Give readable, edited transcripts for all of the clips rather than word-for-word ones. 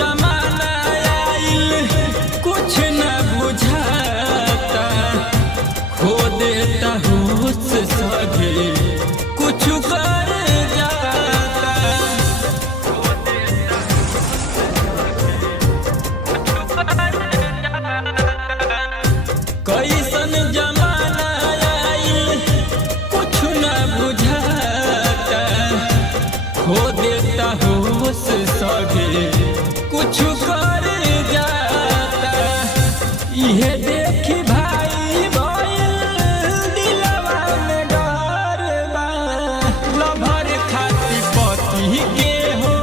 जमाना आइल कुछ न बुझाता, खो देता होश सगे कुछ कर जाता। कैसन जमाना आइल कुछ न बुझाता, खो देता होश सगे कुछ कर जाता। इहे देखी भाई भइल दिलवा में डर बा, लभर खातिर पति के हो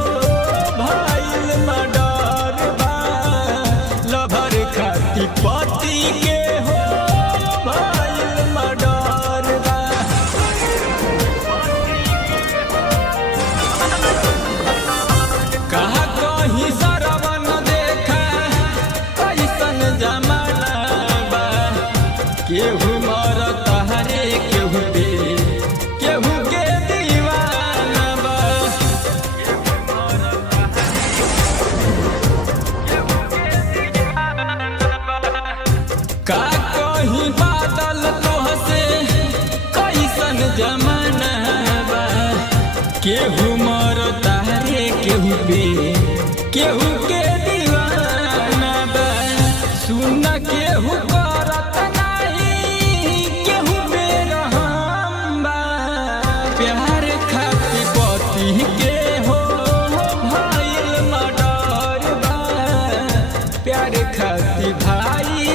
भइल मर्डर बा, लभर खातिर पति के हो भइल मर्डर बा। कहा कहीं सरवन देखा कैसन जमाना बा, केहू मरता हरे केहू पे केहू के दीवाना बा। का कहीं बादल तोहसे कैसन जमाना बा, केहू मरता रे केहू पे केहू के दीवाना बा। सुन केहू करत नाही केहू बेरहम बा, प्यार खातिर पति के हो भइल मर्डर बा, प्यार खातिर भाई